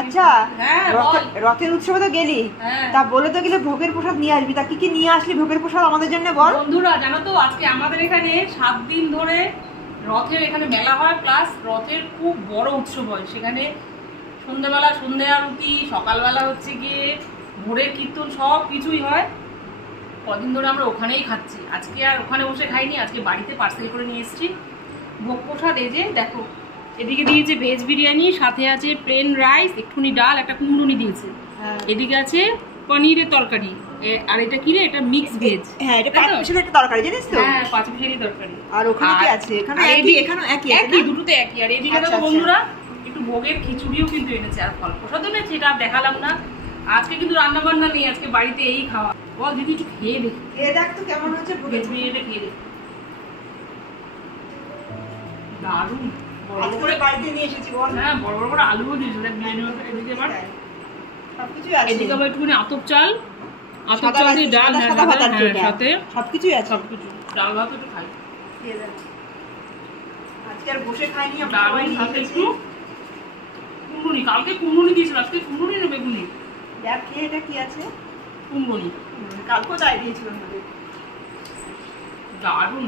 আচ্ছা রথের উৎসবে তো গেলি, তা বলে তো গেলে ভোগের প্রসাদ নিয়ে আসবি, তা কি কি নিয়ে আসলি ভোগের প্রসাদ আমাদের জন্য বল। বন্ধুরা জানো তো আজকে আমাদের এখানে 7 দিন ধরে রথের এখানে মেলা হয়, প্লাস রথের খুব বড় উৎসব হয়। সেখানে সন্ধ্যাবেলা সন্ধ্যা আরতি, সকালবেলা হচ্ছে গিয়ে ভোরের কীর্তন, সব কিছুই হয়। কদিন ধরে আমরা ওখানেই খাচ্ছি। আজকে আর ওখানে বসে খাইনি, আজকে বাড়িতে পার্সেল করে নিয়ে এসেছি ভোগ প্রসাদ। এই যে দেখো, এদিকে দিয়েছে ভেজ বিরিয়ানি, সাথে আছে প্লেন রাইস, একটুখানি ডাল, একটা কুমড়ুনি দিয়েছে। এদিকে আছে পনিরের তরকারি, আর এটা কি রে, এটা মিক্স ভেজ। হ্যাঁ, এটা 5 পিসের একটা তরকারি, জানিস তো? হ্যাঁ, 5 পিসেরই তরকারি। আর ওখানে কি আছে? এখানে একই, দুটোতে একই। আর এদিকে তো বন্ধুরা একটু ভোগের খিচুড়িও কিন্তু এনেছে, আর ফল প্রসাদও এনেছে, এটা দেখালাম না। আজকে কিন্তু রান্না বান্না নেই, আজকে বাড়িতে এই খাওয়া। বল দিদি একটু খেয়ে দেখি, খেয়ে দেখ তো কেমন হচ্ছে ভেজ বিরিয়ানিটা, খেয়ে দেখি। দারুণ। বড় করে বাড়িতে নিয়ে এসেছি বল। হ্যাঁ, বড় বড় করে আলুও দিয়েছে বিরিয়ানির মধ্যে। এদিকে আবার সবকিছুই আছে। এদিকে আবার একটুখানি আতপ চাল দিয়ে ডাল, সাথে সবকিছুই আছে। সবকিছু ডাল ভাত একটু খাই। আজকে আর বসে খাইনি আমরা, ডাল সাথে একটু কুমড়ুনি। কালকে কুমড়ুনি দিয়েছিল, আজকে কুমড়ুনি না বেগুনি? দেখ খেয়ে এটা কি আছে। কুমড়ুনি কালকেও তাই দিয়েছিল আমাদের। দারুণ।